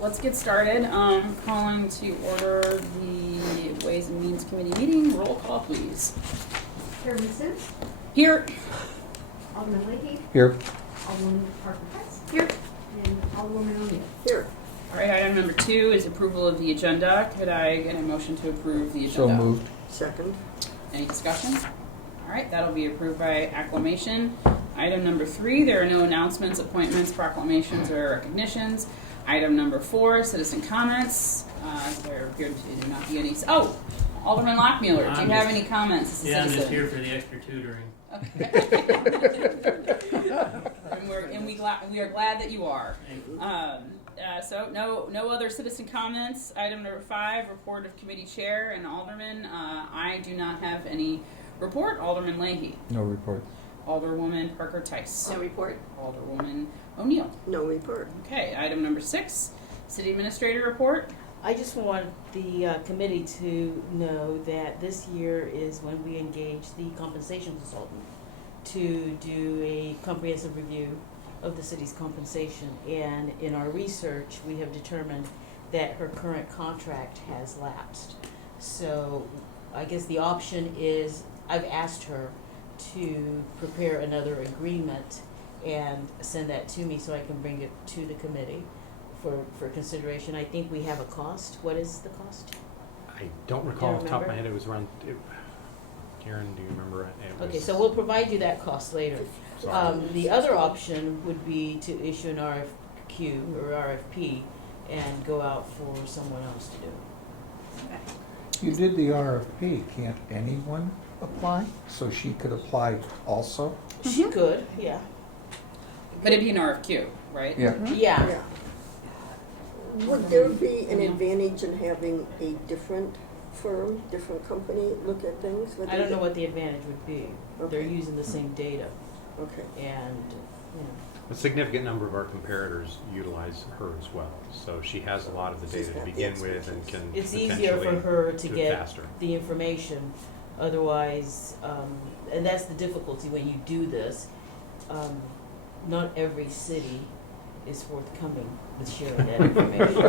let's get started. Calling to order the Ways and Means Committee meeting. Roll call, please. Chairman Sims? Here. Alderman Leahy? Here. Alderman Parker-Hess? Here. And Alderwoman O'Neill? Here. All right, item number 2 is approval of the agenda. Could I get a motion to approve the agenda? So moved. Second. Any discussion? All right, that'll be approved by acclamation. Item number 3, there are no announcements, appointments, proclamations, or recognitions. Item number 4, citizen comments. There appear to not be any. Oh, Alderman Lockmuller, do you have any comments as a Yeah, I'm citizen? just here for the extra tutoring. Okay. and we are glad that you are. So no other citizen comments. Item number 5, report of committee chair and alderman. I do not have any report. Alderman Leahy. No report. Alderwoman Parker-Tice. No report. Alderwoman O'Neill. No report. Okay, item number 6, city administrator report. I just want the committee to know that this year is when we engage the compensation consultant to do a comprehensive review of the city's compensation. And in our research, we have determined that her current contract has lapsed. So I guess the option is, I've asked her to prepare another agreement and send that to me so I can bring it to the committee for consideration. I think we have a cost. What is the cost? I don't recall off the top of my head. It was around. Karen, do you remember it? Okay, so we'll provide you that cost later. The other option would be to issue an RFQ or RFP and go out for someone else to do it. You did the RFP. Can't anyone apply? So she could apply also? She could, yeah. But it'd be an RFQ, right? Yeah. Yeah. Would there be an advantage in having a different firm, different company look at things? I don't know what the advantage would be. They're Okay. using the same data Okay. and, A significant number of our comparators utilize her as well. So she has a lot of the She's data to got the begin with and expertise. can it's easier for potentially her to do it get faster. the information. Otherwise, and that's the difficulty when you do this. Not every city is forthcoming with sharing that information.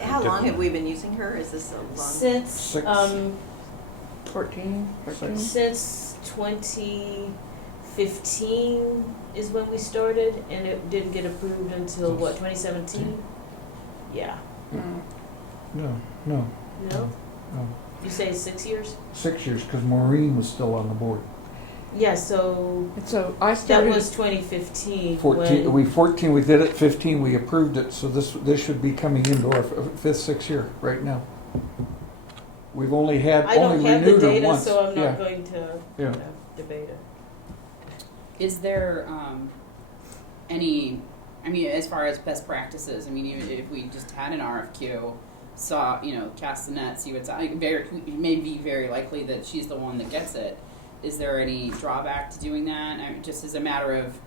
How long have we been using her? Is this a long? Since 14? since 2015 is when we started, and it didn't get approved until what, 2017? Yeah. No, no, No? no. You say 6 years? 6 years, because Maureen was still on the board. Yeah, so So I that started. was 2015. 14, when, we did it, 15, we approved it, so this should be coming into our 5th, 6th year right now. We've only I don't have the renewed her data, once. so I'm not Yeah. going to Yeah. debate it. Is there any, I mean, as far as best practices, I mean, even if we just had an RFQ, saw, cast the net, see what's out, it may be very likely that she's the one that gets it. Is there any drawback to doing that? I mean, just as a matter of,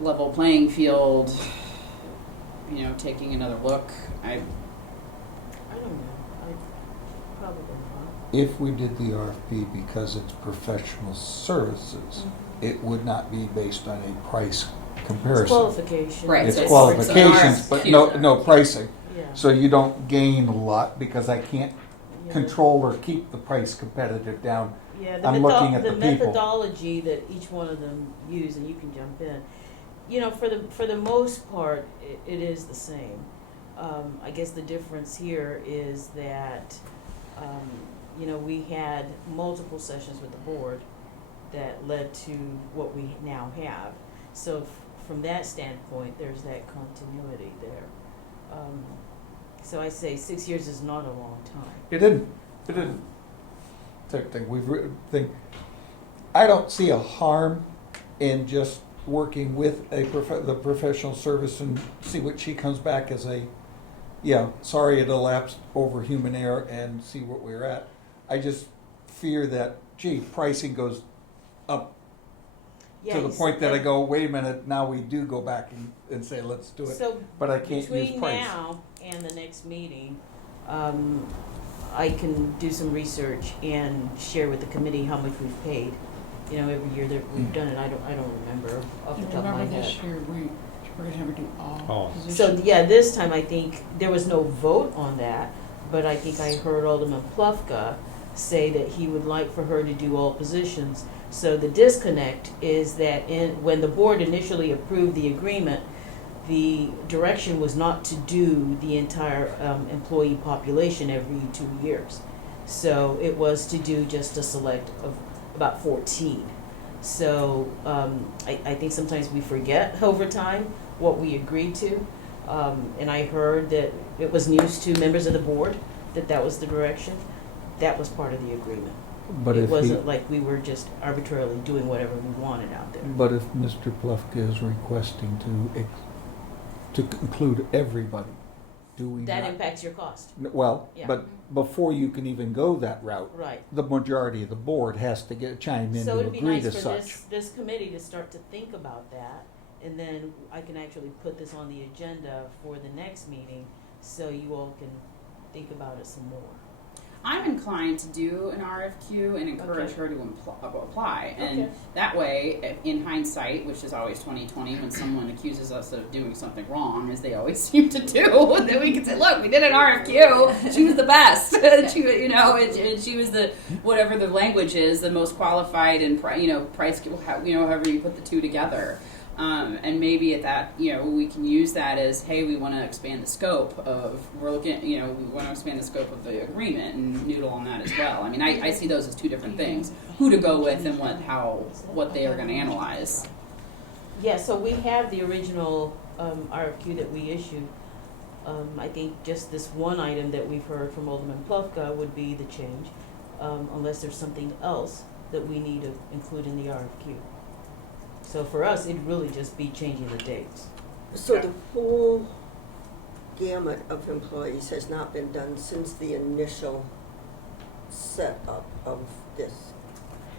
level playing field, taking another look. I don't know. Probably not. If we did the RFP because it's professional services, it would not be based on a price It's comparison. qualification. Right, It's so qualifications, but no pricing. Yeah. So you don't gain a lot because I can't Yeah. control or keep the price competitive down. Yeah, I'm looking at the people. methodology that each one of them use, and you can jump in. For the most part, it is the same. I guess the difference here is that, we had multiple sessions with the board that led to what we now have. So from that standpoint, there's that continuity there. So I say 6 years is not a long time. It didn't. I don't see a harm in just working with the professional service and see what she comes back as sorry it elapsed over human error and see what we're at. I just fear that, pricing goes up to the point that I go, wait a minute, now we do go back and say, let's do it. So but I can't use between price. now and the next meeting, I can do some research and share with the committee how much we've paid every year that we've done it. I don't remember off the top of my Remember head. this year, we're gonna have to do all All. positions. So, yeah, this time I think there was no vote on that, but I think I heard Alderman Plufka say that he would like for her to do all positions. So the disconnect is that when the board initially approved the agreement, the direction was not to do the entire employee population every 2 years. So it was to do just a select of about 14. So I think sometimes we forget over time what we agreed to. And I heard that it was news to members of the board that was the direction. That was part of the agreement. But It if wasn't like we were just arbitrarily doing whatever we wanted out there. But if Mr. Plufka is requesting to include everybody, do we That not? impacts your cost. Well, Yeah. but before you can even go that route, Right. the majority of the board has to chime in So to it'd be agree nice to for such. this committee to start to think about that, and then I can actually put this on the agenda for the next meeting, so you all can think about it some more. I'm inclined to do an RFQ and encourage Okay. her to apply, and Okay. that way, in hindsight, which is always 2020, when someone accuses us of doing something wrong, as they always seem to do, then we can say, "Look, we did an RFQ. She was the best. She, and she was the whatever the language is, the most qualified and price, however you put the two together." And maybe at that, we can use that as, hey, we want to expand the scope of, we want to expand the scope of the agreement and noodle on that as well. I mean, I see those as two different things, who to go with and what they are going to analyze. Yeah, so we have the original RFQ that we issued. I think just this one item that we've heard from Alderman Plufka would be the change, unless there's something else that we need to include in the RFQ. So for us, it'd really just be changing the dates. So the whole gamut of employees has not been done since the initial setup of this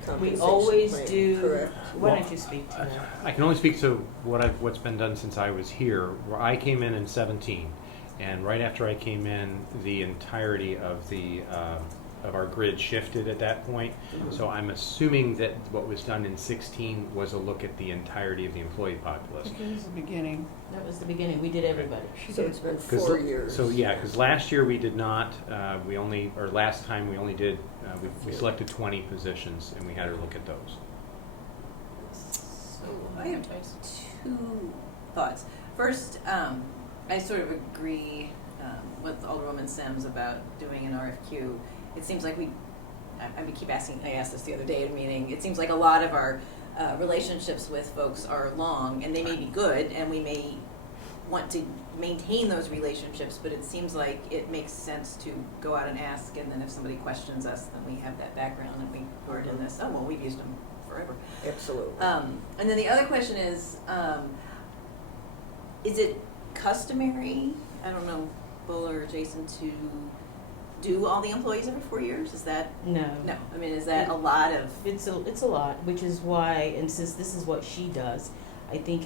compensation We always plan, do. correct? Why don't you speak to that? I can only speak to what's been done since I was here. Where I came in 17, and right after I came in, the entirety of of our grid shifted at that point. So I'm assuming that what was done in 16 was a look at the entirety of the employee populace. This is the beginning. That was the beginning. We did everybody. She So did. it's been 4 years. So yeah, because last year we did not. Last time we only did. We selected 20 positions, and we had her look at those. So I have two thoughts. First, I sort of agree with Alderwoman Sims about doing an RFQ. It seems like I asked this the other day at a meeting, it seems like a lot of our relationships with folks are long, and they may be good, and we may want to maintain those relationships, but it seems like it makes sense to go out and ask, and then if somebody questions us, then we have that background, and we heard in this, we've used them forever. Absolutely. And then the other question is it customary, I don't know, Bull or Jason, to do all the employees every 4 years? Is that No. no? I mean, is that a lot of? It's a lot, which is why, and since this is what she does, I think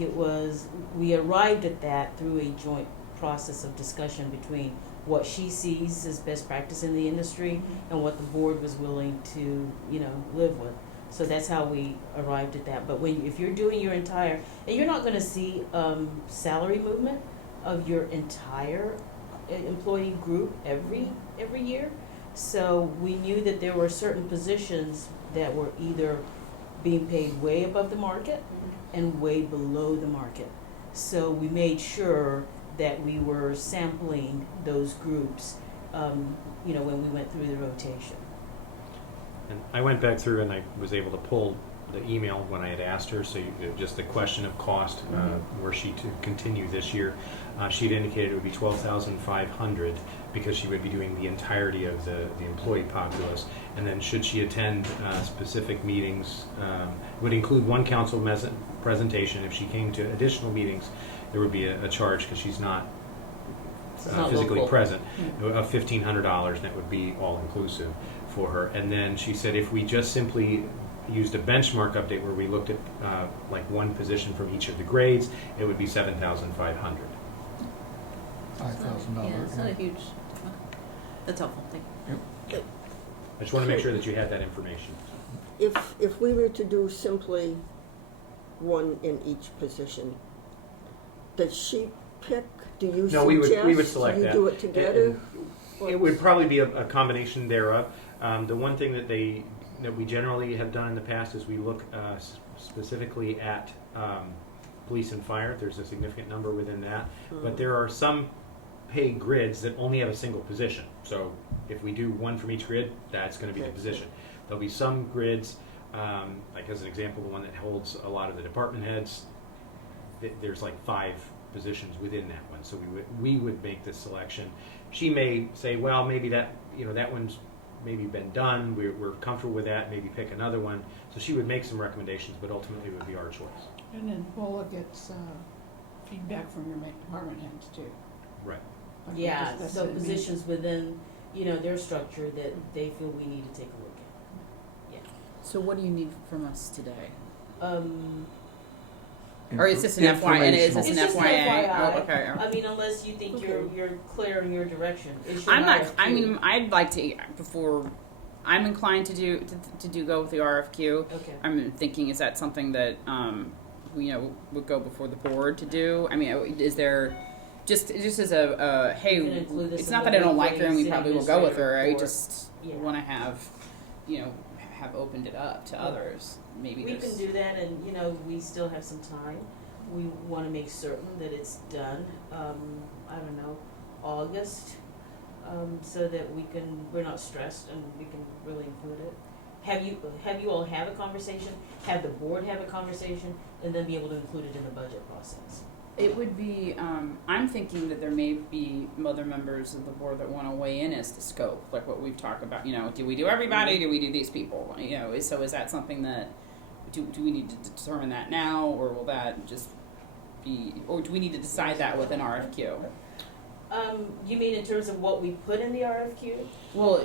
we arrived at that through a joint process of discussion between what she sees as best practice in the industry and what the board was willing to, live with. So that's how we arrived at that. But if you're doing your entire, and you're not going to see salary movement of your entire employee group every year. So we knew that there were certain positions that were either being paid way above the market and way below the market. So we made sure that we were sampling those groups, when we went through the rotation. And I went back through and I was able to pull the email when I had asked her, so just the question of cost, were she to continue this year, she'd indicated it would be $12,500 because she would be doing the entirety of the employee populace, and then should she attend specific meetings, would include one council presentation. If she came to additional meetings, there would be a charge because she's not physically local. present, of $1,500, and that would be all inclusive for her. And then she said if we just simply used a benchmark update where we looked at like one position from each of the grades, it would be $7,500. $5,000. Yeah, it's not a huge. That's helpful. Thank you. I just want to make sure that you had that information. if we were to do simply one in each position, does she pick? Do you No, we suggest? would select you that. do it together? It would probably be a combination thereof. The one thing that we generally have done in the past is we look specifically at police and fire. There's a significant number within that, but there are some pay grids that only have a single position. So if we do one from each grid, that's going to be the position. There'll be some grids, like as an example, the one that holds a lot of the department heads. There's like 5 positions within that one, so we would make this selection. She may say, well, maybe that one's maybe been done. We're comfortable with that. Maybe pick another one. So she would make some recommendations, but ultimately it would be our choice. And then BOLA gets feedback from your department heads too. Right. Like we Yeah, discussed so at the meeting. positions within, their structure that they feel we need to take a look at. So what do you need from us today? Yeah. Or is this an FYI? And is this It's an just FYI? FYI. Oh, okay. I mean, unless you think Okay. you're clear in your direction. It's your I'm not. RFQ. I mean, I'd like to before. I'm inclined to go with the RFQ. Okay. I'm thinking, is that something that would go before the board to do? I mean, is there just as a hey? You can include this It's in not the that I don't meeting like her, and we city probably will go with her. I administrator just report. Yeah. want to have opened it up to others. Maybe We there's. can do that, and we still have some time. We want to make certain that it's done. I don't know, August, so that we're not stressed and we can really include it. Have you all have a conversation? Have the board have a conversation, and then be able to include it in the budget process. It would be, I'm thinking that there may be other members of the board that want to weigh in as to scope, like what we've talked about, do we do everybody, do we do these people? So is that something that, do we need to determine that now, or will that just be, or do we need to decide that with an RFQ? You mean in terms of what we put in the RFQ? Well,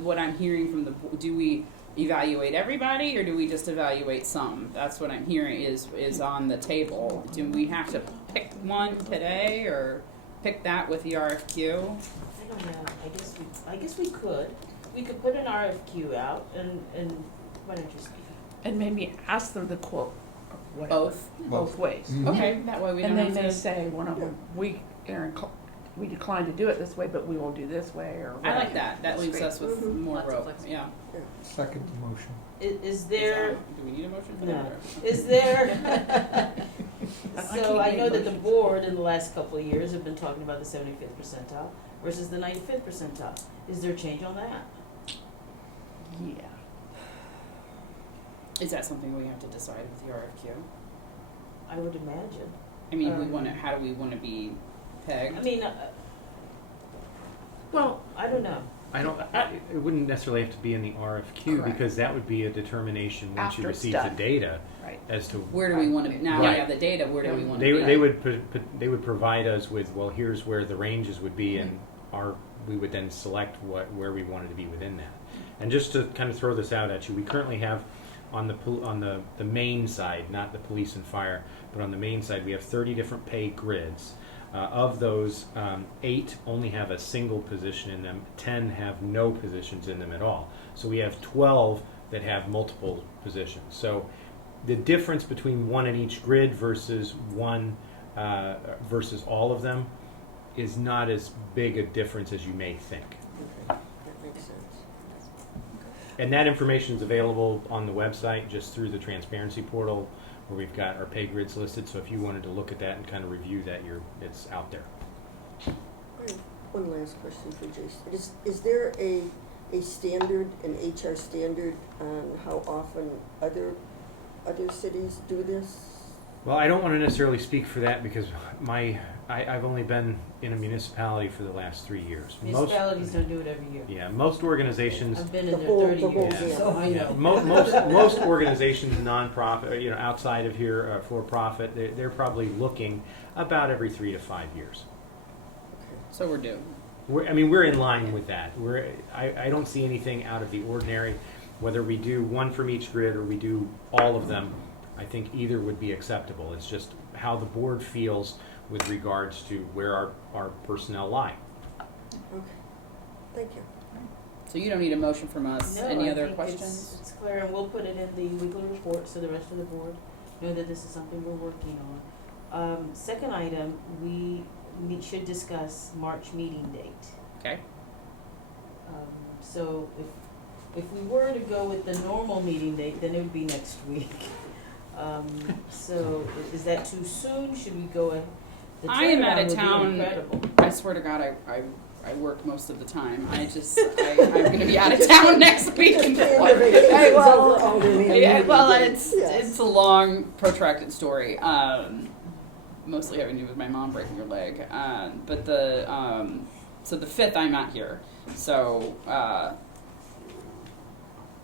what I'm hearing from do we evaluate everybody, or do we just evaluate some? That's what I'm hearing is on the table. Do we have to pick one today, or pick that with the RFQ? I don't know. I guess we could. We could put an RFQ out, and why don't you speak? And maybe ask them to quote or whatever. Both ways. Mhm. Okay, that way we don't And they have may to. say, one of them, we decline to do it this way, but we will do this way, or I like whatever. that. That leaves us with Mhm. more Lots of rope. flexibility. Yeah. Second motion. Is there? Do we need a motion for No. that? or- Is there? I So can't I make know that the motions. board in the last couple of years have been talking about the 75th percentile versus the 95th percentile. Is there change on that? Yeah. Is that something we have to decide with the RFQ? I would imagine. I mean, we want to. How do we want to be pegged? I mean, Well, I don't know. It wouldn't necessarily have to be in the RFQ, Correct. because that would be a determination once you After it's receive the done. data right. as to Where do we want to? Now Right. we have the data. Where do we want to be? they would provide us with, well, here's where the ranges would be, and we would then select where we wanted to be within that. And just to kind of throw this out at you, we currently have on the main side, not the police and fire, but on the main side, we have 30 different pay grids. Of those, 8 only have a single position in them, 10 have no positions in them at all. So we have 12 that have multiple positions. So the difference between one in each grid versus one versus all of them is not as big a difference as you may think. Okay, that makes sense. And that information is available on the website just through the transparency portal, where we've got our pay grids listed. So if you wanted to look at that and kind of review that, it's out there. I have one last question for Jason. Is there a standard, an HR standard on how often other cities do this? Well, I don't want to necessarily speak for that, because I've only been in a municipality for the last 3 years. Municipalities don't do it every year. Yeah, most organizations. I've been in The there whole- 30 the whole years, deal. so I know. Most organizations, nonprofit, outside of here, for profit, they're probably looking about every 3 to 5 years. So we're due. We're in line with that. I don't see anything out of the ordinary. Whether we do one from each grid or we do all of them, I think either would be acceptable. It's just how the board feels with regards to where our personnel lie. Okay, thank you. So you don't need a motion from us. No, Any I other think questions? It's clear, and we'll put it in the weekly report so the rest of the board know that this is something we're working on. Second item, we should discuss March meeting date. Okay. So if we were to go with the normal meeting date, then it would be next week. So is that too soon? Should we go the I am out turnaround of would be town. incredible. I swear to God, I work most of the time. I'm going to be out of town next week. Just plan your vacations over Alderman meeting dates. Yes. It's a long, protracted story. Mostly having to do with my mom breaking her leg. But so the 5th I'm not here. So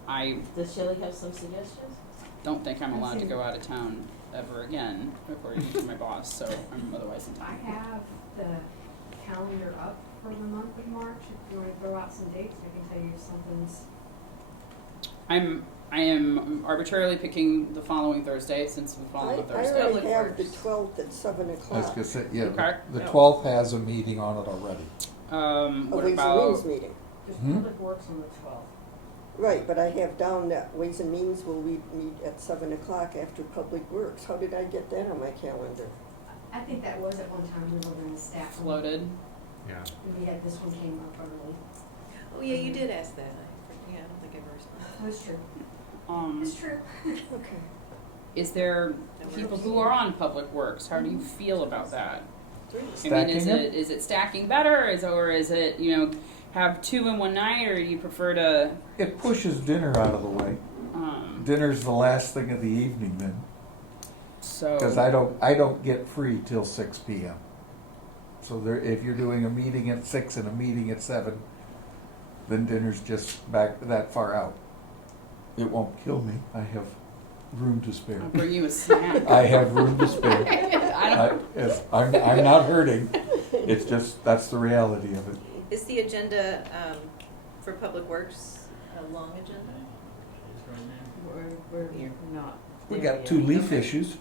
I Does Shelley have some suggestions? don't think I'm allowed to go out of town ever again, according to my boss. So I'm otherwise in I time. have the calendar up for the month of March. If you want to throw out some dates, I can tell you if something's. I am arbitrarily picking the following Thursday since we fall on a I Thursday. already have the 12th at 7 I was o'clock. gonna say, yeah, Okay. the 12th has a meeting on it already. A What Ways and about? Means meeting. There's Hmm? public works on the 12th. Right, but I have down that Ways and Means will meet at 7 o'clock after Public Works. How did I get that on my calendar? I think that was at one time we were in the staff. room. Floated. Yeah. We had, this one came up early. Oh, yeah, you did ask that. I don't think I ever responded. That's true. It's true. Okay. Is there people who are on Public Works? How do you feel about that? I mean, Stacking it? is it stacking better, or is it have 2 in one night, or do you prefer to? It pushes dinner out of the way. Dinner's the last thing of the evening then, So because I don't get free till 6 p.m. So if you're doing a meeting at 6 and a meeting at 7, then dinner's just back that far out. It won't kill me. I have room to spare. I'll bring you a snack. I have room to spare. I'm not hurting. It's just that's the reality of it. Is the agenda for Public Works a long agenda? We're not. We there got yet. 2 leaf Okay. issues.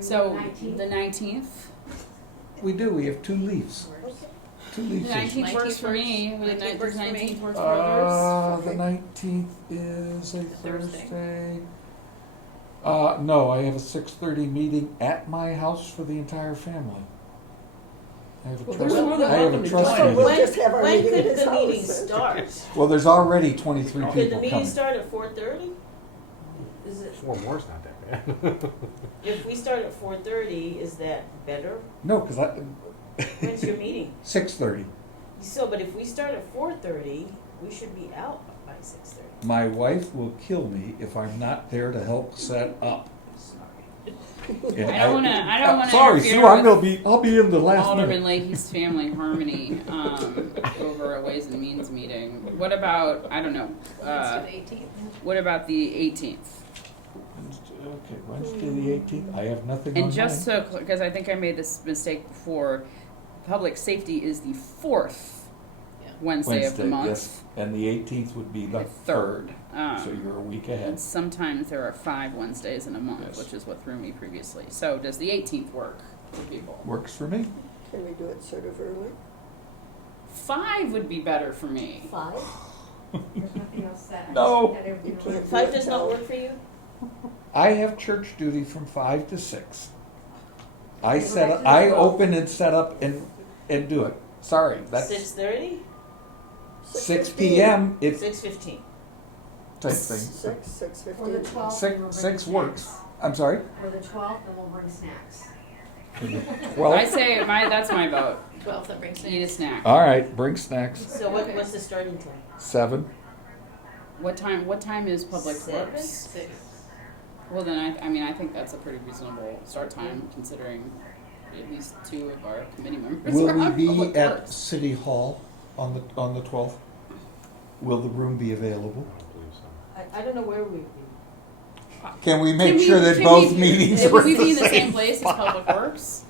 So 19th? the 19th. We do. We have 2 leaves. 2 The leaf issues. 19th works for me. 19th works for me. 19th works for others. The 19th is a Thursday. Thursday. No, I have a 6:30 meeting at my house for the entire family. I have a Well, trust. there's more than I have a welcome to trust join. meeting. We'll just have our when meeting could at his the meeting house. start? Well, there's already 23 Could the people meeting coming. start at 4:30? Is it, 4 more's not that bad. if we start at 4:30, is that better? No, because When's your meeting? 6:30. So, but if we start at 4:30, we should be out by 6:30. My wife will kill me if I'm not there to help set up. And I don't wanna Sorry, interfere Sue. with I'll be in the last Alderman minute. Leahy's family harmony over a Ways and Means meeting. What about I don't know. Let's do the 18th. What about the 18th? Okay, Wednesday the 18th. I have nothing on And just mine. so, because I think I made this mistake before, public safety is the 4th Yeah. Wednesday of the month. Yes, and the 18th would be the 3rd. So you're a week ahead. And sometimes there are 5 Wednesdays in a month, Yes. which is what threw me previously. So does the 18th work for people? Works for me. Can we do it sort of early? 5 would be better for me. 5? There's nothing else that. No. that everything You else- can't. 5 does not work for you? I have church duty from 5 to 6. I Go set back up, to the I 12th. open and set up and do it. Sorry, that's 6:30? 6 p.m. It's 6:15. type thing. 6:15. For the 12th. Six- then we'll bring 6 snacks. works. I'm sorry. For the 12th, then we'll bring snacks. Well, I say that's my vote. 12th, that brings Eat a snacks. snack. all right. Bring snacks. So what's the starting time? 7. What time is Public 7? Works? 6. Well, then I think that's a pretty reasonable start time, considering at least 2 of our committee members Will are we on be Public at Works. City Hall on the 12th? Will the room be available? I don't know where we'd be. Can we make Can we- sure that can both we- meetings Will are we be in the the same same place as spot? Public Works?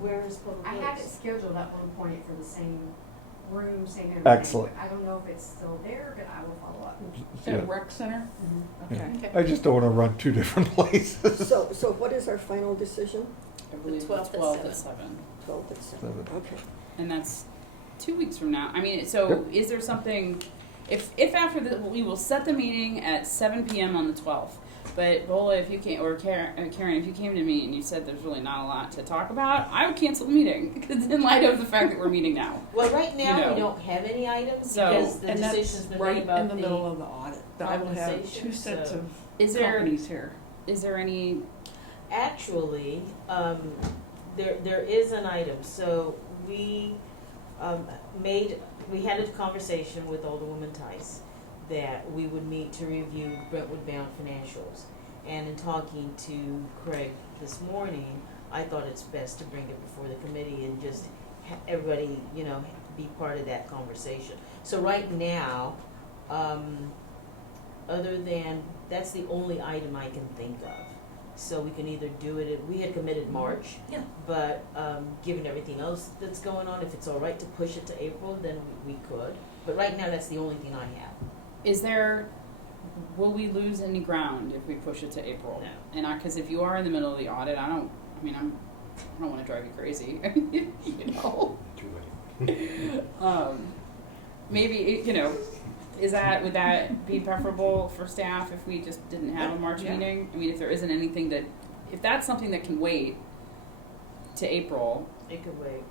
Where is Public I Works? had it scheduled at one point for the same room, same everything. Excellent. But I don't know if it's still there, but I will follow up. At a Yeah. rec center? Mhm. Okay. I just don't want to run 2 different places. So what is our final decision? I believe 12th the at 12th at 7. 7. 12 at 7. 7. Okay. And that's 2 weeks from now. I mean, so Yep. is there something, if after the, we will set the meeting at 7 p.m. on the 12th. But Bola, if you came, or Karen, if you came to me and you said there's really not a lot to talk about, I would cancel the meeting because in light of the fact that we're meeting now. Well, right now, You know. we don't have any items So- because the And that's decision's been right made about in the middle of the audit. I will have compensation, two sets so- of Is there companies here. is there any? Actually, there is an item. So we we had a conversation with Alderwoman Tice that we would meet to review Brentwood bound financials. And in talking to Craig this morning, I thought it's best to bring it before the committee and just everybody, be part of that conversation. So right now, other than, that's the only item I can think of. So we can either do it, we had committed March. Yeah. But given everything else that's going on, if it's all right to push it to April, then we could. But right now, that's the only thing I have. Is there? Will we lose any ground if we push it to April? No. And because if you are in the middle of the audit, I don't want to drive you crazy. You know. Too late. Maybe would that be preferable for staff if we just didn't have a March Yeah. meeting? I mean, if there isn't anything if that's something that can wait to April, It could wait.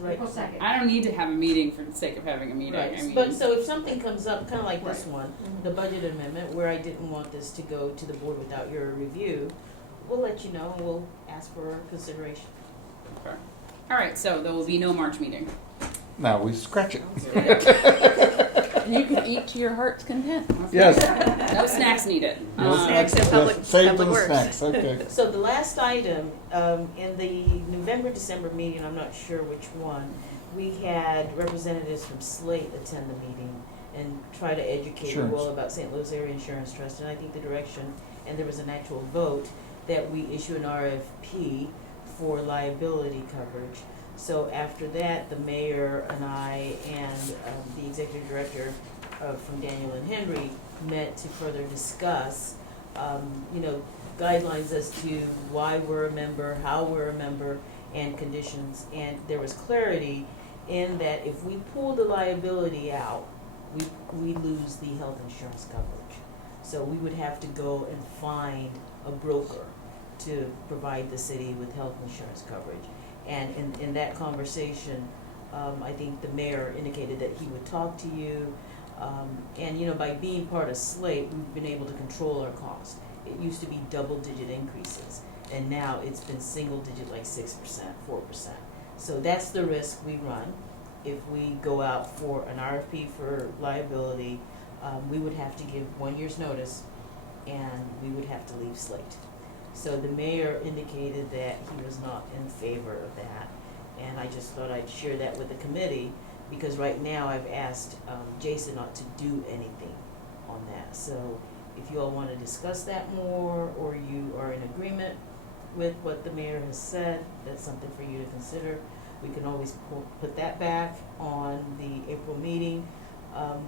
Right. April 2nd. I don't need to have a meeting for the sake of having a meeting. Right, I mean, but so if something comes up, kind of like this Right. one, Mhm. the budget amendment, where I didn't want this to go to the board without your review, we'll let you know and we'll ask for consideration. okay. All right, so there will be no March meeting. Now we scratch it. And you can eat to your heart's content. Yes. No snacks needed. No snacks in yes, public- save public the works. snacks. Okay. So the last item, in the November-December meeting, I'm not sure which one, we had representatives from Slate attend the meeting and try to educate you all Insurance. about St. Louis Area Insurance Trust, and I think the direction, and there was an actual vote, that we issue an RFP for liability coverage. So after that, the mayor and I and the executive director from Daniel and Henry met to further discuss, guidelines as to why we're a member, how we're a member, and conditions. And there was clarity in that if we pull the liability out, we lose the health insurance coverage. So we would have to go and find a broker to provide the city with health insurance coverage. And in that conversation, I think the mayor indicated that he would talk to you. And by being part of Slate, we've been able to control our cost. It used to be double-digit increases, and now it's been single-digit, like 6%, 4%. So that's the risk we run. If we go out for an RFP for liability, we would have to give 1 year's notice, and we would have to leave Slate. So the mayor indicated that he was not in favor of that, and I just thought I'd share that with the committee, because right now I've asked Jason not to do anything on that. So if you all want to discuss that more, or you are in agreement with what the mayor has said, that's something for you to consider. We can always put that back on the April meeting.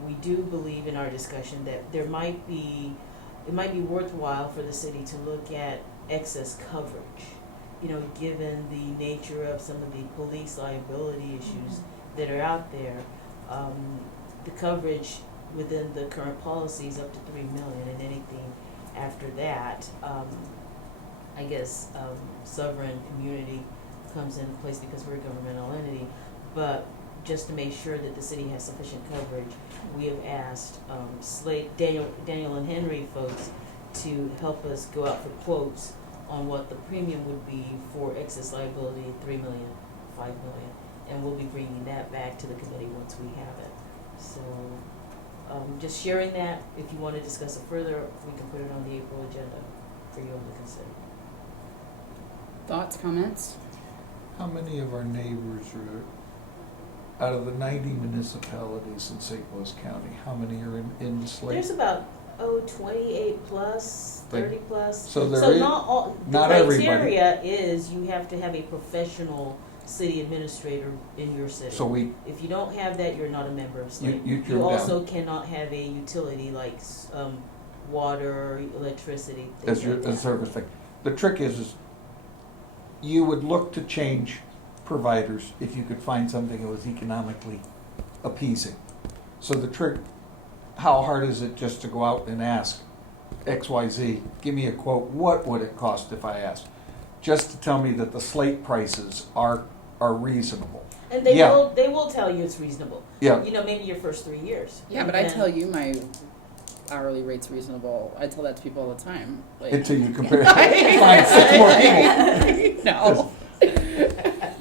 We do believe in our discussion that it might be worthwhile for the city to look at excess coverage, given the nature of some of the police liability issues that are out there. The coverage within the current policy is up to $3 million, and anything after that, I guess, sovereign immunity comes into place because we're a governmental entity. But just to make sure that the city has sufficient coverage, we have asked Slate, Daniel and Henry folks to help us go out for quotes on what the premium would be for excess liability, $3 million, $5 million. And we'll be bringing that back to the committee once we have it. So just sharing that. If you want to discuss it further, we can put it on the April agenda for you all to consider. Thoughts, comments? How many of our neighbors are, out of the 90 municipalities in St. Louis County, how many are in Slate? There's about 28 plus, 30 plus. So there is- not all. not the everybody. criteria is you have to have a professional city administrator in your city. So If you don't have that, you're not a member of Slate. you're You down. also cannot have a utility like water, electricity, things as your like as that. service thing. The trick is you would look to change providers if you could find something that was economically appeasing. So the trick how hard is it just to go out and ask XYZ, give me a quote, what would it cost if I asked? Just to tell me that the slate prices are reasonable. And they Yeah. will tell you it's reasonable. Yeah. You know, maybe your first 3 years. Yeah, but I tell you my hourly rate's reasonable. I tell that to people all the time. Like, Until you compare, find 6 more people. no.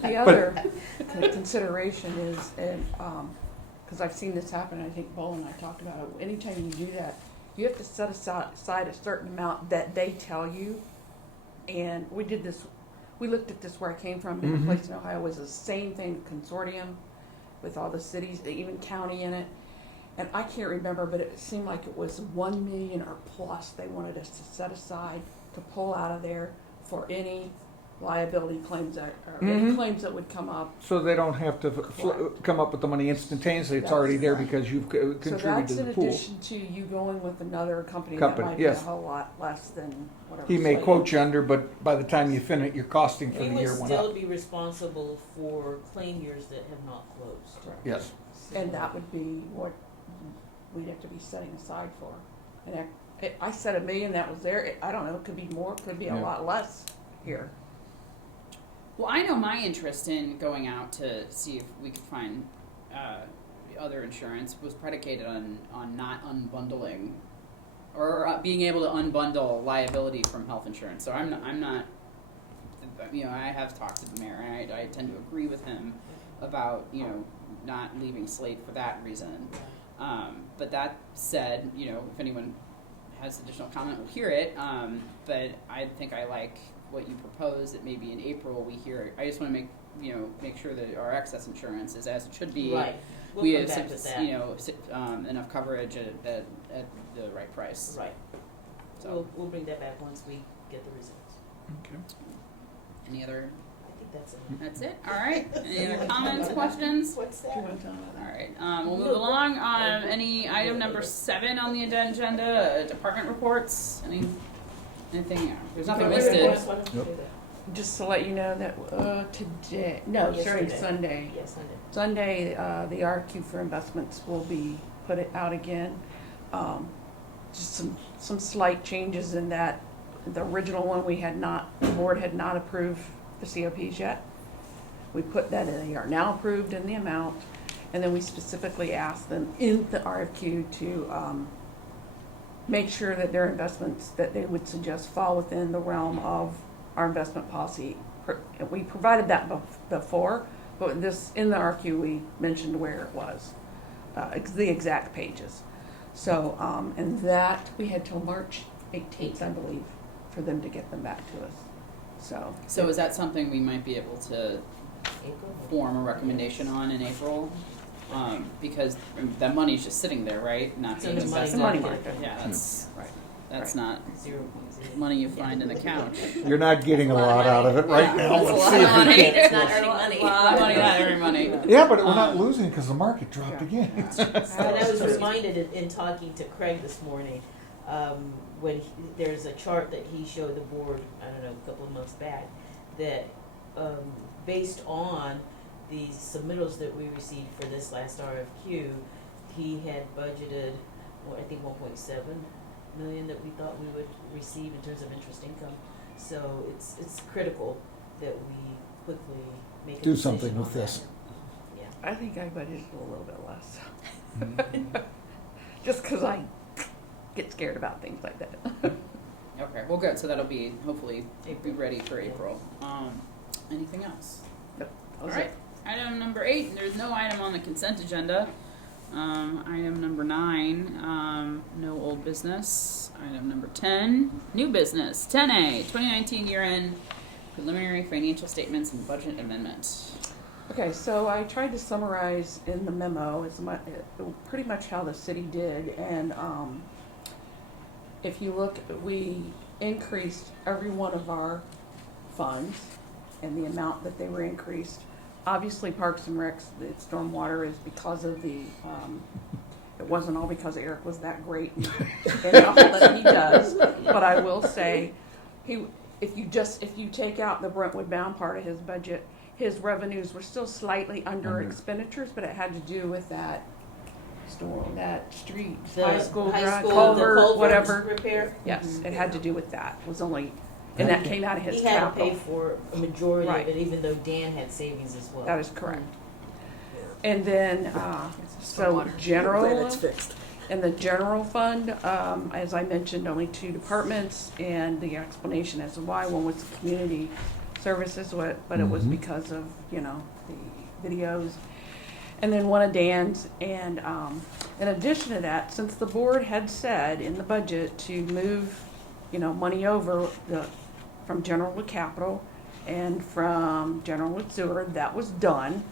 The other consideration is, and, because I've seen this happen, I think Bo and I talked about it, anytime you do that, you have to set aside a certain amount that they tell you. And we did this, we looked at this where I came from, in a place in Ohio, was the same thing, consortium with all the cities, even county in it. And I can't remember, but it seemed like it was 1 million or plus they wanted us to set aside to pull out of there for any liability claims that, or any claims that would come up. So they don't have to come up with the money instantaneously, it's already there because you've So contributed that's to in the pool. addition to you going with another company that Company, might yes. be a whole lot less than whatever. He may Slate quote is. you under, but by the time you finish, your costing for We the would year went still up. be responsible for claim years that have not closed. Correct. Yes. And that would be what we'd have to be setting aside for. And I said $1 million, that was there. I don't know, it could be more, it could be a Yeah. lot less here. Well, I know my interest in going out to see if we could find other insurance was predicated on not unbundling or being able to unbundle liability from health insurance. So I'm not you know, I have talked to the mayor and I tend to agree with him about, you know, not leaving Slate for that reason. But that said, you know, if anyone has additional comment, we'll hear it. But I think I like what you propose, that maybe in April we hear it. I just want to make sure that our excess insurance is as it should be. Right. We'll We come have back with that. you know, enough coverage at the right price. Right. So We'll bring that back once we get the results. Okay. any other? I think that's it. That's it. All right. Any other comments, questions? What's that? All right, we'll move along. Any item number 7 on the agenda? Department reports. Anything? There's nothing listed. Just to let you know that today, no, sorry, Yesterday. Sunday. Yes, I did. Sunday, the RFQ for investments will be put out again. Just some slight changes in that. The original one, the board had not approved the COPs yet. We put that in, they are now approved in the amount, and then we specifically asked them in the RFQ to make sure that their investments that they would suggest fall within the realm of our investment policy. We provided that before, but in the RFQ, we mentioned where it was, the exact pages. So, and that, we had till March 18th, I believe, for them to get them back to us. So is that something we might be able to April? form a recommendation on in April? Because that money's just sitting there, right? Not It's being in the money invested. Money market. market. Yeah, that's Right. not 0.0. money you find in the couch. You're not getting a lot out of it right Yeah, now. that's a Let's lot see of if we money. can. It's not earning money. A lot of money, not earning money. Yeah, but we're not losing because the market dropped again. And I was reminded in talking to Craig this morning, when there's a chart that he showed the board, I don't know, a couple of months back, that based on the submittals that we received for this last RFQ, he had budgeted, I think 1.7 million that we thought we would receive in terms of interest income. So it's critical that we quickly make a Do decision something with on that. this. Yeah. I think I budgeted a little bit less. Just because I get scared about things like that. Okay, well, good. So that'll be hopefully be ready for April. Anything else? All right. Item number 8. There's no item on the consent agenda. Item number 9. No old business. Item number 10. New business. 10A. 2019 year-end preliminary financial statements and budget amendment. Okay, so I tried to summarize in the memo pretty much how the city did, and if you look, we increased every one of our funds and the amount that they were increased. Obviously, Parks and Recs, the stormwater is because of the, it wasn't all because Eric was that great and all that he does, but I will say, if you take out the Brentwood bound part of his budget, his revenues were still slightly under expenditures, but it had to do with that storm, that street, The high school, high drive, school, culvert, the culvert whatever. repair. Yes, it had to do with that. It was only, and that came out of his He had to capital. pay for a majority Right. of it, even though Dan had savings as well. That is correct. And then, so Stormwater. Glad general, it's fixed. in the general fund, as I mentioned, only 2 departments, and the explanation as to why, one was community services, but it was Mhm. because of, the videos. And then one of Dan's, and in addition to that, since the board had said in the budget to move, money over from general to capital and from general to sewer, that was done.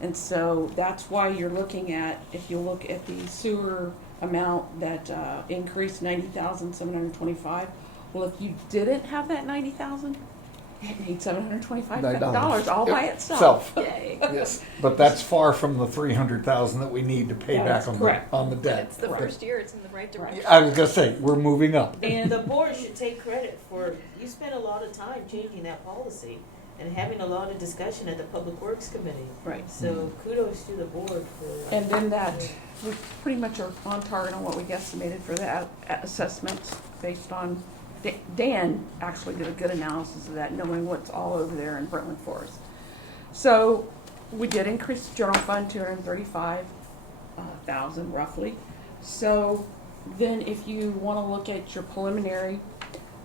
And so that's why you're looking at, if you look at the sewer amount that increased 90,725, well, if you didn't have that 90,000, it made $725 all by itself. Yay. Yes, but that's far from the 300,000 that we need to pay That's back correct. on the But debt. it's the first year, it's in the right direction. I was gonna say, we're moving up. And the board should take credit for, you spent a lot of time changing that policy and having a lot of discussion at the Public Works Committee. Right. So kudos to the board for. And then that, we pretty much are on target on what we estimated for the assessments based on, Dan actually did a good analysis of that, knowing what's all over there in Brentwood for us. So we did increase the general fund 235,000 roughly. So then if you want to look at your preliminary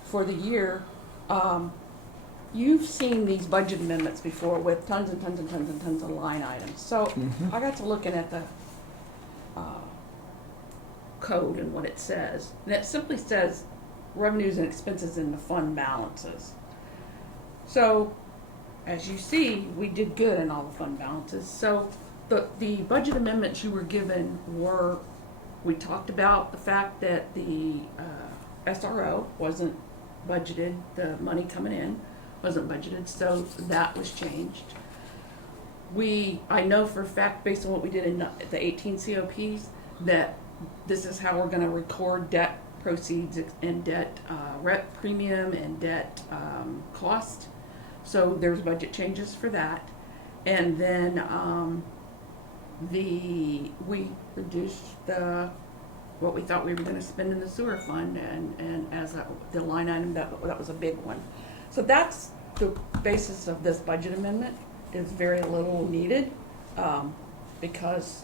for the year, you've seen these budget amendments before with tons and tons and tons and tons of line items. So Mhm. I got to looking at the code and what it says. And it simply says revenues and expenses in the fund balances. So as you see, we did good in all the fund balances. So the budget amendments you were given were, we talked about the fact that the SRO wasn't budgeted, the money coming in wasn't budgeted, so that was changed. I know for a fact, based on what we did in the 18 COPs, that this is how we're gonna record debt proceeds and debt rep premium and debt cost. So there's budget changes for that. And then we reduced what we thought we were gonna spend in the sewer fund, and as the line item, that was a big one. So that's the basis of this budget amendment. Is very little needed, because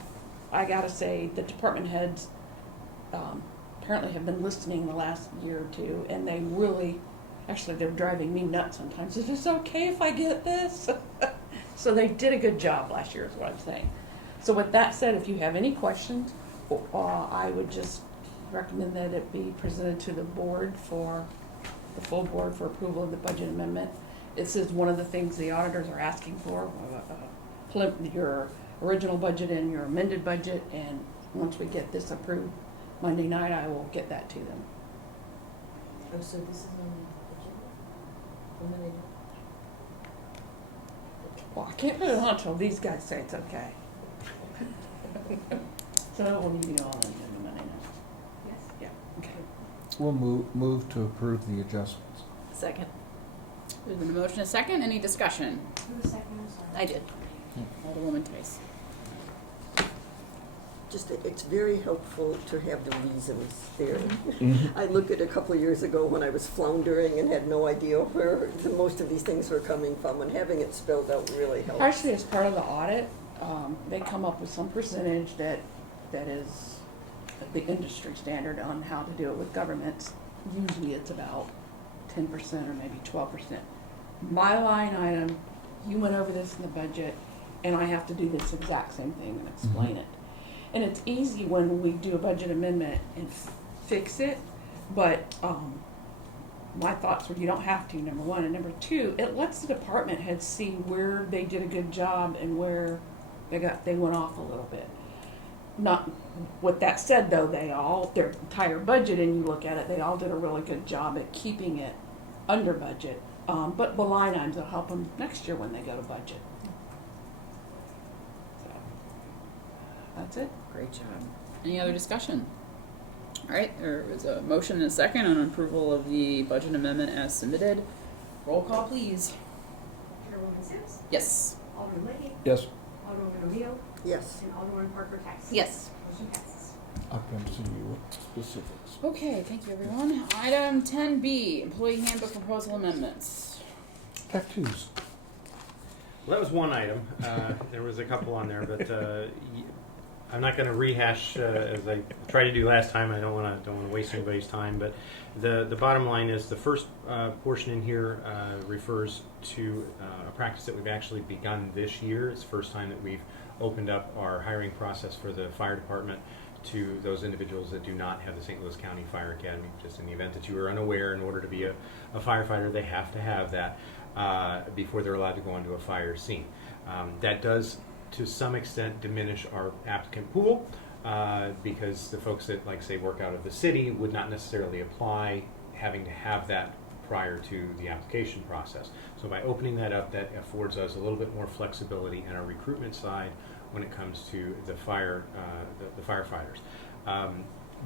I gotta say, the department heads apparently have been listening the last year or two, and they really, actually, they're driving me nuts sometimes. Is this okay if I get this? So they did a good job last year, is what I'm saying. So with that said, if you have any questions, I would just recommend that it be presented to the board for, the full board for approval of the budget amendment. This is one of the things the auditors are asking for, your original budget and your amended budget, and once we get this approved Monday night, I will get that to them. Oh, so this is on the agenda? Well, I can't put it on until these guys say it's okay. So we'll need you all on the agenda Monday night. Yes. Yeah, okay. We'll move to approve the adjustments. Second. There's been a motion, a second. Any discussion? Who was second? I'm sorry. I did. Alderwoman Tice. Just, it's very helpful to have the reasons there. Mhm. I looked at a couple of years ago when I was floundering and had no idea where most of these things were coming from, and having it spelled out really helps. Actually, as part of the audit, they come up with some percentage that is the industry standard on how to do it with governments. Usually it's about 10% or maybe 12%. My line item, you went over this in the budget, and I have to do this exact same thing and explain it. And it's easy when we do a budget amendment and fix it, but my thoughts were you don't have to, number one. And number two, it lets the department heads see where they did a good job and where they went off a little bit. Not with that said though, their entire budget, and you look at it, they all did a really good job at keeping it under budget. But the line items will help them next year when they go to budget. So that's it. Great job. Any other discussion? All right, there was a motion and a second on approval of the budget amendment as submitted. Roll call, please. Chairwoman Sims, Yes. Alderman Liddy, Yes. Alderman Alderwoman O'Neill, Yes. and Alderwoman Parker Tice. Yes. Motion passes. I'll come see you with specifics. Okay, thank you, everyone. Item 10B, Employee Handbook Proposal Amendments. Tattoos. Well, that was one item. There was a couple on there, but I'm not going to rehash as I tried to do last time. I don't want to waste anybody's time. But the bottom line is the first portion in here refers to a practice that we've actually begun this year. It's the first time that we've opened up our hiring process for the fire department to those individuals that do not have the St. Louis County Fire Academy. Just in the event that you are unaware, in order to be a firefighter, they have to have that before they're allowed to go onto a fire scene. That does, to some extent, diminish our applicant pool because the folks that, like, say, work out of the city would not necessarily apply having to have that prior to the application process. So by opening that up, that affords us a little bit more flexibility in our recruitment side when it comes to the firefighters.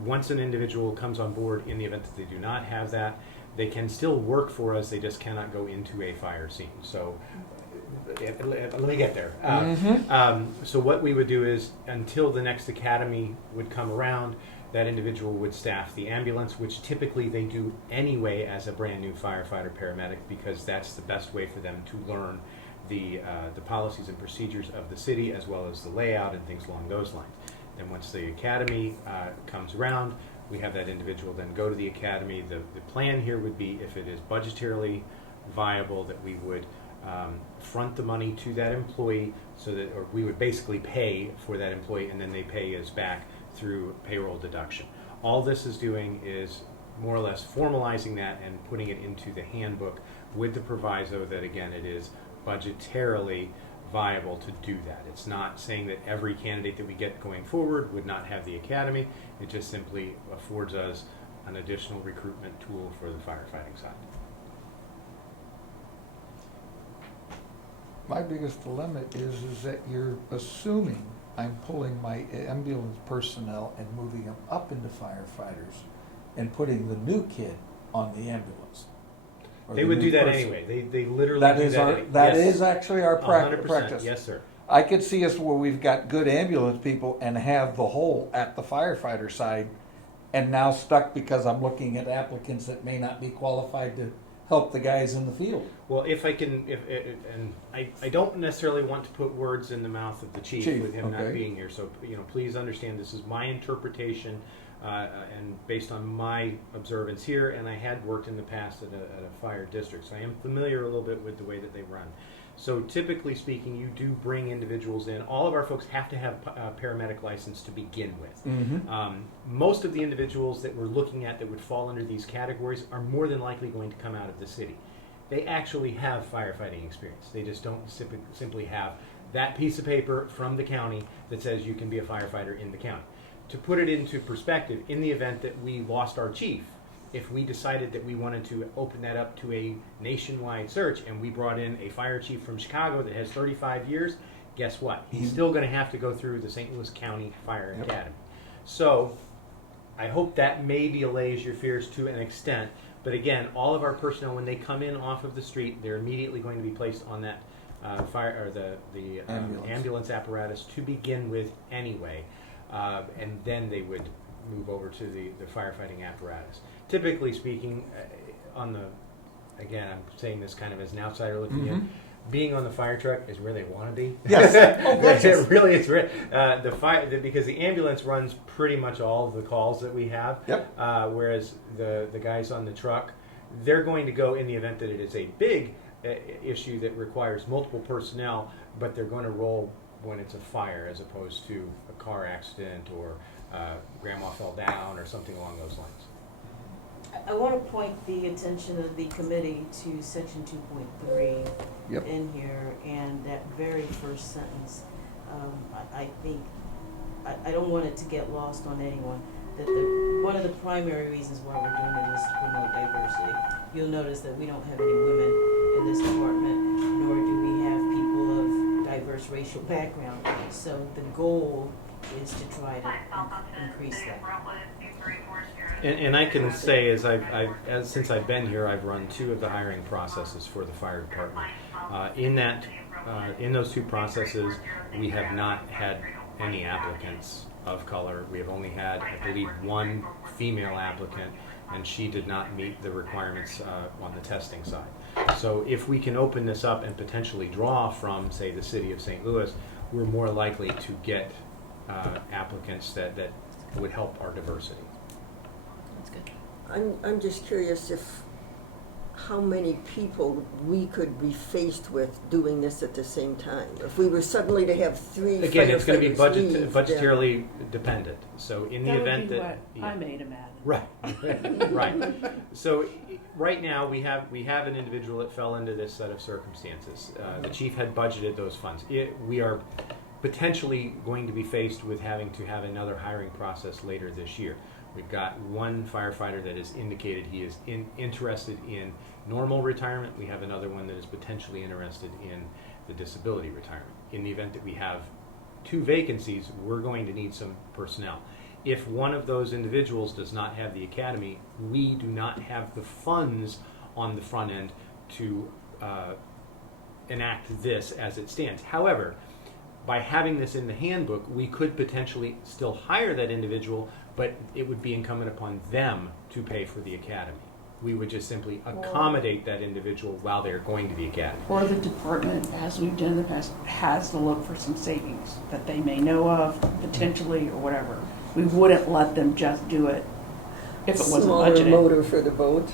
Once an individual comes on board, in the event that they do not have that, they can still work for us, they just cannot go into a fire scene. So let me get there. So what we would do is, until the next academy would come around, that individual would staff the ambulance, which typically they do anyway as a brand new firefighter paramedic, because that's the best way for them to learn the policies and procedures of the city, as well as the layout and things along those lines. Then once the academy comes around, we have that individual then go to the academy. The plan here would be, if it is budgetarily viable, that we would front the money to that employee, so that, or we would basically pay for that employee, and then they pay us back through payroll deduction. All this is doing is more or less formalizing that and putting it into the handbook, with the proviso that, again, it is budgetarily viable to do that. It's not saying that every candidate that we get going forward would not have the academy. It just simply affords us an additional recruitment tool for the firefighting side. My biggest dilemma is that you're assuming I'm pulling my ambulance personnel and moving them up into firefighters and putting the new kid on the ambulance. Or They the would new do that person. anyway. They literally That do is that. our, anyway. that Yes. is actually our 100%. practice. Yes, sir. I could see us where we've got good ambulance people and have the hole at the firefighter side, and now stuck because I'm looking at applicants that may not be qualified to help the guys in the field. Well, if I can, and I don't necessarily want to put words in the mouth of the chief with him not okay. being here. So, please understand this is my interpretation, and based on my observance here. And I had worked in the past at a fire district, so I am familiar a little bit with the way that they run. So typically speaking, you do bring individuals in. All of our folks have to have a paramedic license to begin with. Most of the individuals that we're looking at that would fall under these categories are more than likely going to come out of the city. They actually have firefighting experience. They just don't simply have that piece of paper from the county that says you can be a firefighter in the county. To put it into perspective, in the event that we lost our chief, if we decided that we wanted to open that up to a nationwide search and we brought in a fire chief from Chicago that has 35 years, guess what? He's still going to have to go through the St. Louis County Fire Academy. So I hope that maybe allays your fears to an extent. But again, all of our personnel, when they come in off of the street, they're immediately going to be placed on that fire or the ambulance apparatus to begin with anyway. And then they would move over to the firefighting apparatus. Typically speaking, again, I'm saying this kind of as an outsider looking in, being on the fire truck is where they want to be. Yes. It really is. Because the ambulance runs pretty much all of the calls that we have. Yep. Whereas the guys on the truck, they're going to go in the event that it is a big issue that requires multiple personnel, but they're going to roll when it's a fire as opposed to a car accident or grandma fell down or something along those lines. I want to point the attention of the committee to section 2.3 Yep. in here, and that very first sentence. I think, I don't want it to get lost on anyone, that one of the primary reasons why we're doing it is to promote diversity. You'll notice that we don't have any women in this department, nor do we have people of diverse racial background. So the goal is to try to increase that. And I can say, since I've been here, I've run 2 of the hiring processes for the fire department. In that in those two processes, we have not had any applicants of color. We have only had, I believe, one female applicant, and she did not meet the requirements on the testing side. So if we can open this up and potentially draw from, say, the city of St. Louis, we're more likely to get applicants that would help our diversity. That's good. I'm just curious how many people we could be faced with doing this at the same time. If we were suddenly to have 3 Again, it's going to be firefighters leave, budgetarily dependent. So in the That event would be that what I made him add. Right, right. So right now we have an individual that fell into this set of circumstances. The chief had budgeted those funds. We are potentially going to be faced with having to have another hiring process later this year. We've got one firefighter that has indicated he is interested in normal retirement. We have another one that is potentially interested in the disability retirement. In the event that we have 2 vacancies, we're going to need some personnel. If one of those individuals does not have the academy, we do not have the funds on the front end to enact this as it stands. However, by having this in the handbook, we could potentially still hire that individual, but it would be incumbent upon them to pay for the academy. We would just simply accommodate that individual while they're going to the academy. Or the department, as we've done in the past, has to look for some savings that they may know of, potentially, or whatever. We wouldn't let them just do it if it wasn't smaller budgeted. motor for the boat.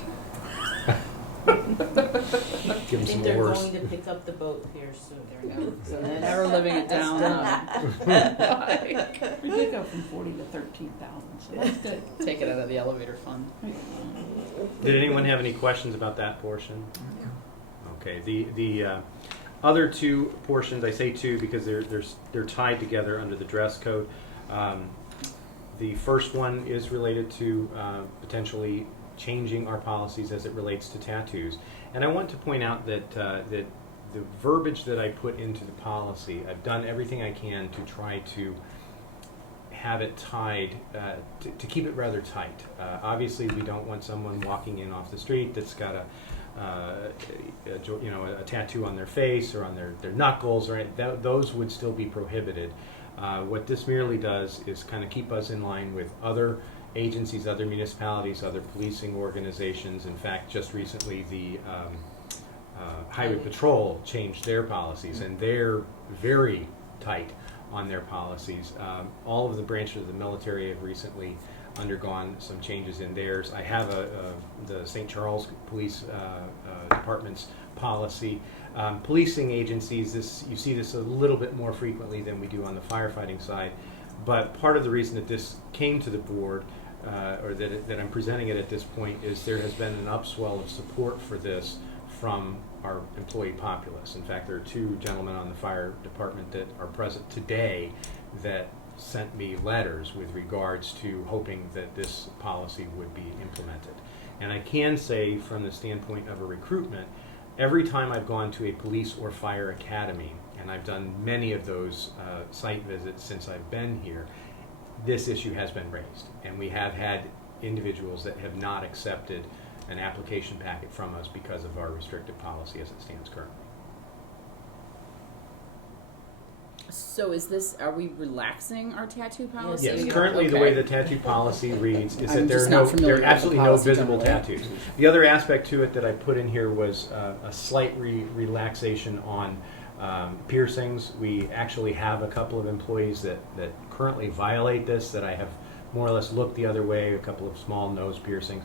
Give I them think some they're oars. going to pick up the boat here soon. There we go. So that's- Never living it that's down. done. We did go from 40 to 13,000, so that's good. Take it out of the elevator fund. Did anyone have any questions about that portion? Okay. The other 2 portions, I say 2 because they're tied together under the dress code. The first one is related to potentially changing our policies as it relates to tattoos. And I want to point out that the verbiage that I put into the policy, I've done everything I can to try to have it tied, to keep it rather tight. Obviously, we don't want someone walking in off the street that's got a tattoo on their face or on their knuckles, or anything. Those would still be prohibited. What this merely does is kind of keep us in line with other agencies, other municipalities, other policing organizations. In fact, just recently the Highway Patrol changed their policies, and they're very tight on their policies. All of the branches of the military have recently undergone some changes in theirs. I have the St. Charles Police Department's policy. Policing agencies, you see this a little bit more frequently than we do on the firefighting side. But part of the reason that this came to the board, or that I'm presenting it at this point, is there has been an upswell of support for this from our employee populace. In fact, there are 2 gentlemen on the fire department that are present today that sent me letters with regards to hoping that this policy would be implemented. And I can say, from the standpoint of a recruitment, every time I've gone to a police or fire academy, and I've done many of those site visits since I've been here, this issue has been raised. And we have had individuals that have not accepted an application packet from us because of our restrictive policy as it stands currently. So are we relaxing our tattoo policy? Yes, currently the way the tattoo policy reads is that I'm there just are not familiar with the absolutely no policy visible generally. tattoos. The other aspect to it that I put in here was a slight relaxation on piercings. We actually have a couple of employees that currently violate this, that I have more or less looked the other way, a couple of small nose piercings.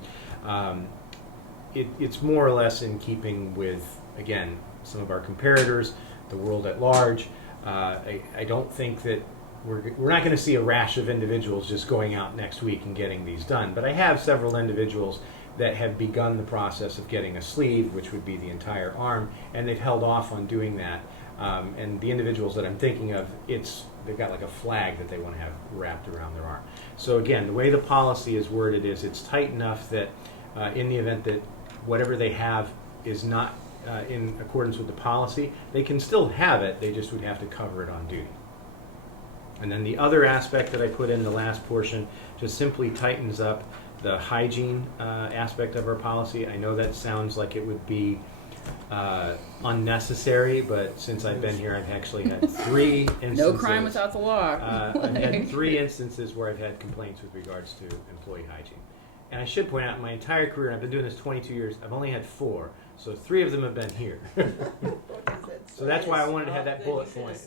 It's more or less in keeping with, again, some of our comparators, the world at large. I don't think that we're not going to see a rash of individuals just going out next week and getting these done. But I have several individuals that have begun the process of getting a sleeve, which would be the entire arm, and they've held off on doing that. And the individuals that I'm thinking of, they've got like a flag that they want to have wrapped around their arm. So again, the way the policy is worded is it's tight enough that in the event that whatever they have is not in accordance with the policy, they can still have it, they just would have to cover it on duty. And then the other aspect that I put in the last portion just simply tightens up the hygiene aspect of our policy. I know that sounds like it would be unnecessary, but since I've been here, I've actually had 3 instances. No crime without the law. I've had 3 instances where I've had complaints with regards to employee hygiene. And I should point out, in my entire career, and I've been doing this 22 years, I've only had 4. So 3 of them have been here. So that's why I wanted to have that bullet point.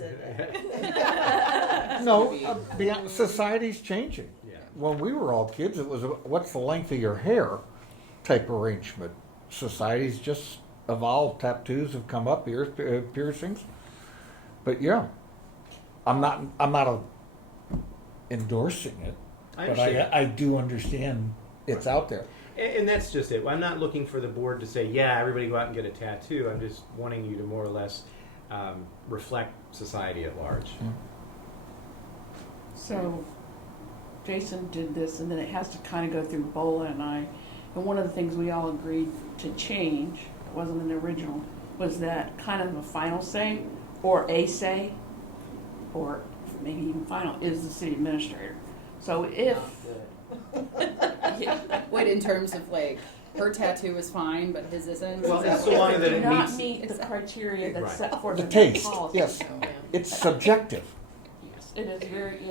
No, beyond, society's changing. Yeah. When we were all kids, it was a, what's the length of your hair type arrangement. Society's just evolved. Tattoos have come up, piercings. But yeah, I'm not endorsing it, but I do understand it's out there. And that's just it. I'm not looking for the board to say, yeah, everybody go out and get a tattoo. I'm just wanting you to more or less reflect society at large. Mm-hmm. So Jason did this, and then it has to kind of go through Bola and I. And one of the things we all agreed to change, it wasn't in the original, was that kind of a final say, or a say, or maybe even final, is the city administrator. So if... Wait, in terms of like, her tattoo is fine, but his isn't? Well, Is that it's so what- long if that they it do not meets- meet the criteria that's Right. set forth The in taste, that policy. yes. It's subjective. Yes, it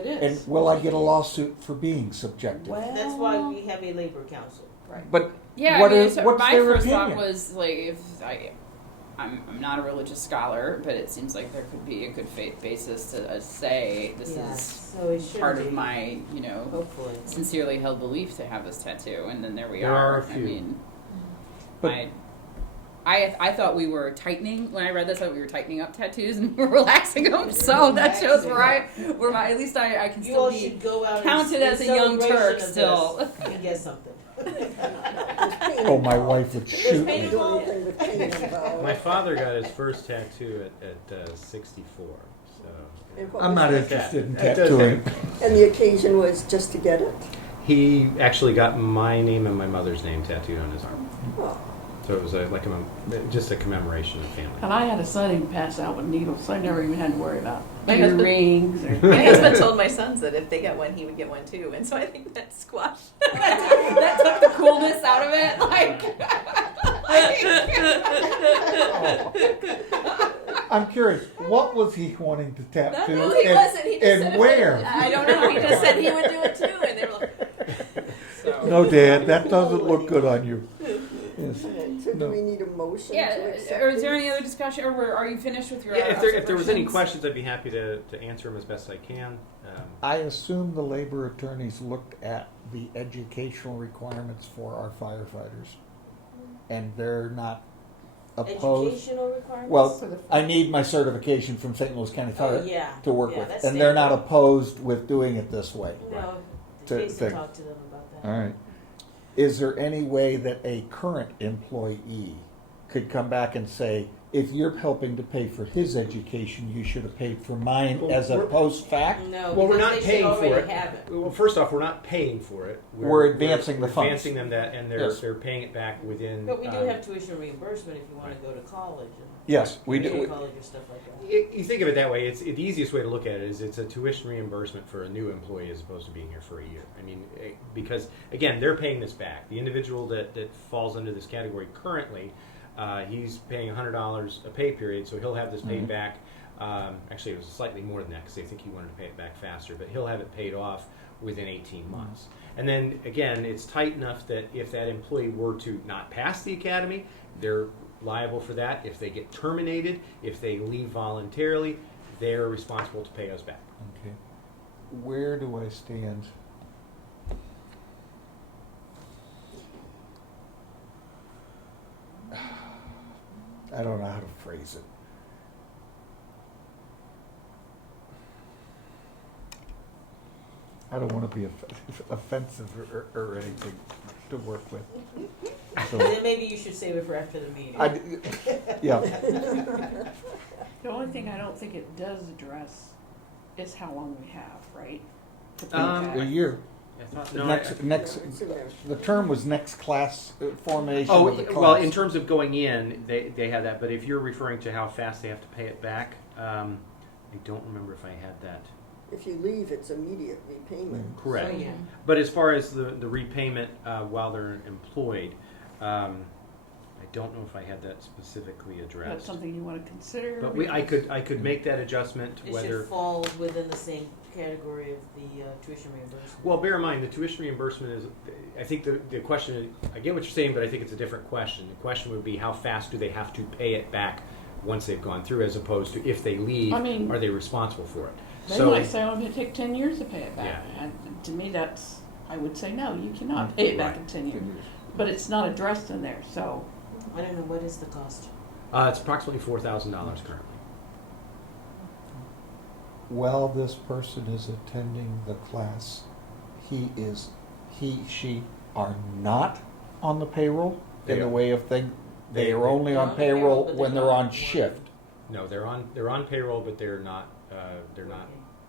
And is. will I get a lawsuit for being subjective? Well, That's why we have a labor council. right. But Yeah, what I mean, is, so what's my their first thought opinion? was like, if I'm not a religious scholar, but it seems like there could be a good faith basis to say this is So it should part be, of my, hopefully. sincerely held belief to have this tattoo, and then there we There are. are a few. I mean, But- I thought we were tightening when I read this. I thought we were tightening up tattoos and relaxing them. So that shows where my at least I can You still all be should go out counted and as a young Turk still. and get something. Oh, my wife would shoot paint me. them all. Do anything with paint involved. My father got his first tattoo at 64. So And what I'm was not the- interested in That does tattooing. And the occasion was just to get it? he actually got my name and my mother's name tattooed on his arm. Oh, So it was just a commemoration of family. And I had a son who passed out with needles, so I never even had to worry about My husband- earrings or. My husband told my sons that if they got one, he would get one too, and so I think that squashed. That took the coolness out of it. I'm curious, what was he wanting to tattoo? No, he wasn't. He just and said where? I don't know. He just said he would do it too, and they were like, So. No, Dad, that doesn't look good on you. Yes. so do No. we need a motion Yeah, to accept or is there these? any other discussion, or are you finished with your Yeah, if there was any observations? questions, I'd be happy to answer them as best I can. I assume the labor attorneys looked at the educational requirements for our firefighters, and they're not opposed. Educational requirements? Well, For the- I need my certification from St. Louis County Oh, Fire yeah. to work Yeah, with, that's and they're not standard. opposed with doing it this way. No, To- Jason to- talked to them about that. All right. Is there any way that a current employee could come back and say, if you're helping to pay for his education, you should have paid for mine Well, as a we're- post fact? No, Well, we're because not they should paying for already it. have it. Well, first off, we're not paying for it. We're advancing the funds. Advancing them that, and Yes. they're paying it back within. But we do have tuition reimbursement if you want to go to college and Yes, we community do. college or stuff like that. You think of it that way. It's the easiest way to look at it is it's a tuition reimbursement for a new employee as opposed to being here for a year. I mean, because again, they're paying this back. The individual that falls under this category currently, he's paying $100 a pay period, so he'll have this paid Mhm. back. Actually, it was slightly more than that because I think he wanted to pay it back faster, but he'll have it paid off within 18 months. And then again, it's tight enough that if that employee were to not pass the academy, they're liable for that. If they get terminated, if they leave voluntarily, they're responsible to pay us back. Okay. Where do I stand? I don't know how to phrase it. I don't want to be offensive or anything to work with. So, Then maybe you should save it for after the meeting. yeah. The only thing I don't think it does address is how long we have, right? To pay Um, back. A year. Next, It's in there. the term was next class formation Oh, of the class. well, in terms of going in, they have that. But if you're referring to how fast they have to pay it back, I don't remember if I had that. If you leave, it's immediate repayment. Correct. So, yeah. But as far as the repayment while they're employed, I don't know if I had that specifically That's addressed. something you want to consider? But I could make that adjustment It whether. should fall within the same category of the tuition reimbursement. Well, bear in mind, the tuition reimbursement is, I think the question, I get what you're saying, but I think it's a different question. The question would be how fast do they have to pay it back once they've gone through, as opposed to if they leave, I mean, are they responsible for it? They might say, oh, it'll take 10 years to pay it back. Yeah. And to me, I would say, no, you cannot pay it back in 10 years. But it's not addressed in there, so. I don't know, what is the cost? It's approximately $4,000 currently. While this person is attending the class, she are not on the payroll They in the are. way of thing. They They- are only They're on on the payroll, payroll but when they're they're not on working. shift. No, they're on payroll, but they're not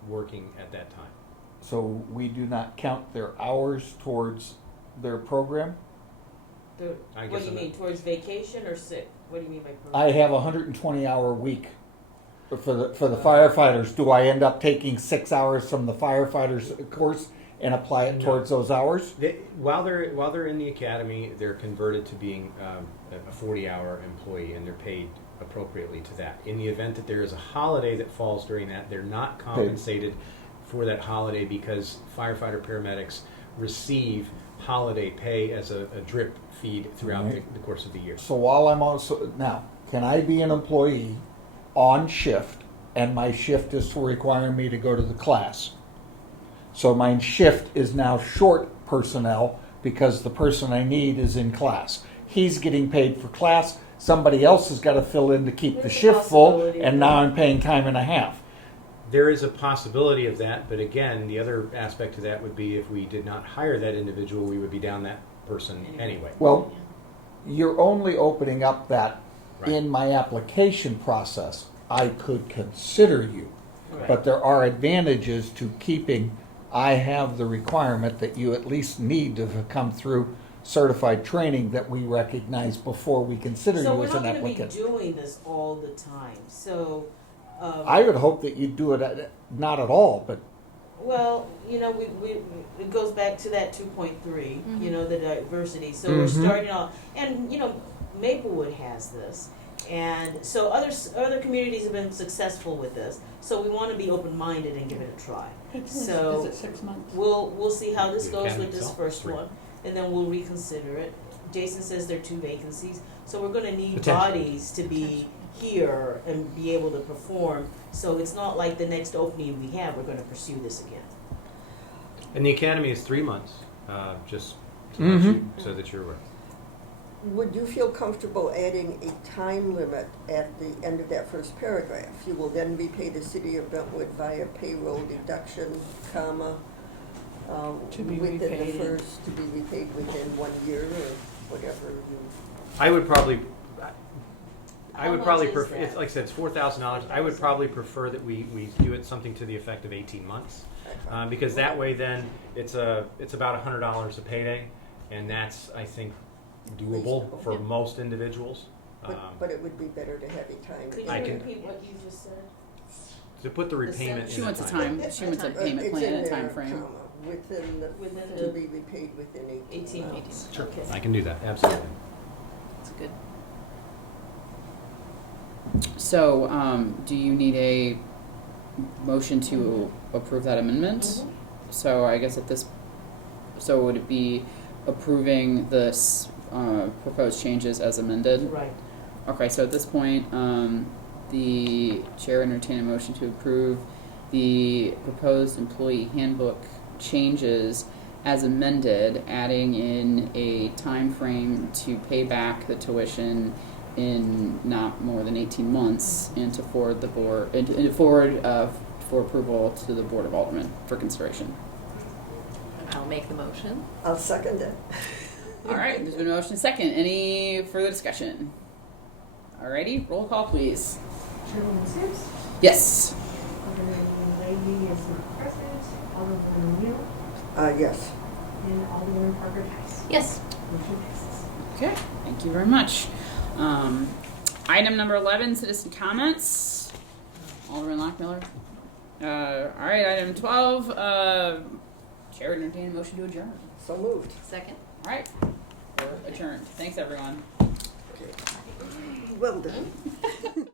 working at that time. So we do not count their hours towards their program. I What guess do you I'm mean, not- towards vacation or sick? What do you mean by program? I have a 120-hour week for the firefighters. Do I end up taking 6 hours from the firefighters course and apply it No. towards those hours? While they're in the academy, they're converted to being a 40-hour employee, and they're paid appropriately to that. In the event that there is a holiday that falls during that, they're not compensated for that holiday because firefighter paramedics receive holiday pay as a drip feed throughout Right. the course of the year. So while I'm on, now, can I be an employee on shift and my shift is requiring me to go to the class? So my shift is now short personnel because the person I need is in class. He's getting paid for class. Somebody else has got to fill in to keep the There's a shift full, possibility, and now I'm paying time and a half. There is a possibility of that, but again, the other aspect to that would be if we did not hire that individual, we would be down that person anyway. Well, you're only opening up that Right. in my application process. I could consider you. But there are advantages to keeping, I have the requirement that you at least need to have come through certified training that we recognize before we consider So you we're as not an gonna be applicant. doing this all the time, so. I would hope that you do it, not at all, but Well, you know, it goes back to that 2.3, you know, the diversity. So we're Mhm. starting off, and you know, Maplewood has this, and so other communities have been successful with this. So we want to be open-minded and give it a try. So Is it 6 months? we'll see how this The goes academy with this itself, first 3. one, and then we'll reconsider it. Jason says there are 2 vacancies, so we're going to need Potentially. bodies to be here and be able to perform. So it's not like the next opening we have, we're going to pursue this again. And the academy is 3 months, just to so that you're aware. Would you feel comfortable adding a time limit at the end of that first paragraph? You will then repay the city of Brentwood via payroll deduction, comma, To be within repaid the in- first, to be repaid within 1 year or whatever you. I would probably How much is prefer, that? it's, like I said, it's $4,000. I would probably prefer that we do it something to the effect of 18 months. Because that way then it's about $100 a payday, and that's, I think, doable Reasonable. for most individuals. But it would be better to have a time. Could I you can- repeat what you just said? To put the repayment She in wants the a time. time. She wants a It's payment It's plan in and a there, time frame. comma, Within Within to the be repaid within 18 18 months. Sure, Okay. I can do that, absolutely. That's good. So, do you need a motion to approve that amendment? Mhm. So I guess so would it be approving this proposed changes as amended? Right. Okay, so at this point, the chair entertain a motion to approve the proposed employee handbook changes as amended, adding in a time frame to pay back the tuition in not more than 18 months, and to forward the board and forward for approval to the Board of Aldermen for consideration. I'll make the motion. I'll second it. All right, there's been a motion and a second. Any further discussion? Alrighty, roll call, please. Chairwoman Sims, Yes. Alderman Leahy is not present, Alderman O'Neill, Yes. and Alderman Parker Tice. Yes. Motion passes. Okay, thank you very much. Item number 11, citizen comments. Alderman Lockmiller. All right, item 12, chair would entertain a motion to adjourn. So moved. Second. All right, we're adjourned. Thanks, everyone. Okay. Well done.